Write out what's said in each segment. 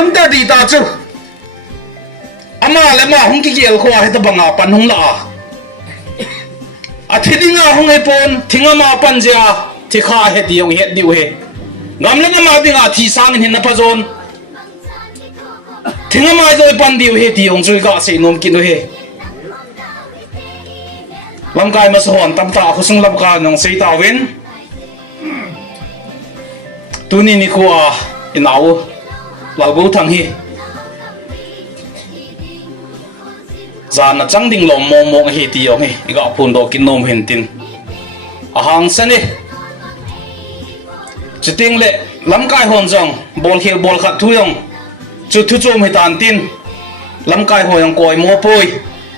ตั้งแต่ดีตาจูอามาและมาห้องกี่เกี่ยวขวาให้ตะบังอาปันห้องละอาทิตย์งาห้องไอ้ปนทิ้งอามาปันเจ้าที่ข้าเฮ็ดดีองเฮ็ดดิวเฮงามเล่นมาดิ้งอาที่สร้างเห็นนับจนทิ้งอามาโดยปันดิวเฮดีองจุยกาเสียนมกินเฮลำกายมาสอนตำตาคุณซึ่งลำกายน้องเสียตาเว้นตัวนี้นี่ขัวอินเอาเราบูทั้งฮีจานจังดิ่งลมมองมองเฮตีเอาเฮอีกอ่ะพูนดอกกินนมเห็นตินหางเส้นนี่จุดทิ้งเละลำกายหอนจังบอลเขียวบอลขัดทุยงจุดทุจมให้ตานตินลำกายหอยงกอยโมปุย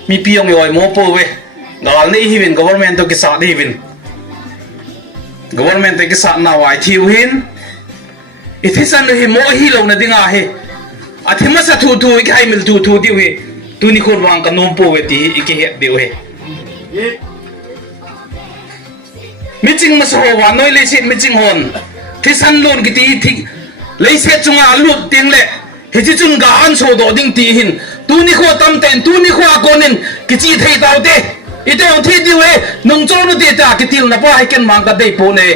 มีปียงย่อยโมปุยเว้กาลนี่ฮิวิน government ตัวกิจการฮิวิน government ตัวกิจการน่าไว้ทิวหินอิทธิสันนี่โมฮิลงนั่นดิ่งอ่ะเฮอาทิมาสัตทูอีกให้มิลทูดิวเฮตัวนี้คนวางกันนมปุยตีอีกเฮดิวเฮมิจิงมาสโหวานน้อยเลยสิมิจิงฮอนที่สันลุนกิตีที่เลยเสียจุงอาลุดติงเละเฮจิจุงกาอันโซโดดิ่งตีหินตัวนี้ขวาตั้มเต็นตัวนี้ขวาโกนินกิจีเทยดาวเตอีเดียวที่ดิวเอน้องโจนุเดตากิติลนับว่าให้กันมังกันได้ปูเน่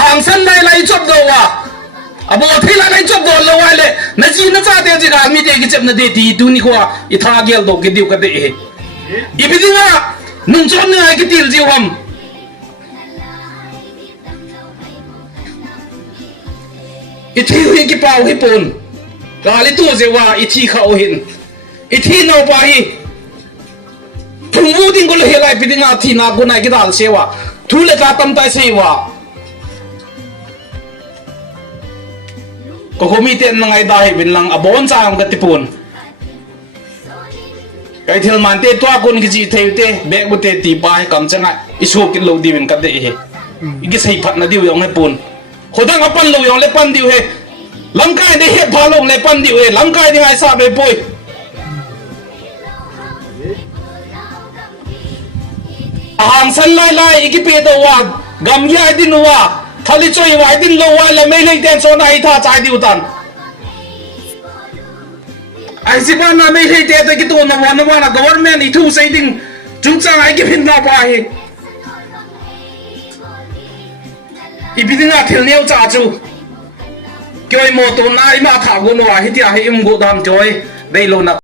หางสันไล่จบตัววะอบอที่ไล่จบตัวเลวเลยนั่นจีน่าจะเดี๋ยวจะการมีเด็กเจ็บนั่นเดตีตัวนี้ขวาอีท่าเกลโดกิดิวกันได้อีพิจิงะน้องโจนุให้กิติลจิวฮัมอีที่หินกี่เป่าให้ปูนกาลิตัวเจว่าอีที่เขาหินอีที่นอไปทุ่งวูดิ้งก็เลยไล่ไปดิ้งอาที่นักกุนัยกิดาลเสียวะทุเรศตั้มใจเสียวะก็คงมีเต็นนังไงได้เป็นลังอบอนจางกันติปูนไอ้เทลมันเตะตัวคนกิจิเทวเตะเบกบุเตะตีไปกำจังไงอิสุกินโลดีเป็นกันเดะเฮอีกสิ่งพัดนาดิวยองให้ปูนคนตั้งปั้นโลยองเล็บปั้นดิวเฮลำกายได้เห็ดพาลงเล็บปั้นดิวเฮลำกายได้ไงทราบไปปุยหางสันไล่อีกปีตัวว่ากำยายดินว่าทะเลช่วยวายดินโลวายและไม่เลยเดินโซนไอท่าใจดิวตันไอสิบ้านน่ะไม่เลยเดินแต่กิตัวนวันนะ government อีทูใส่ดิ่งจุงจังไอกิพินนาไปอีพิธีงานเที่ยวเนี้ยจ้าจูเกี่ยวกับมอตัวน่าไอมาถากุนว่าให้ที่ไออิมกุดามจอยได้โลนัก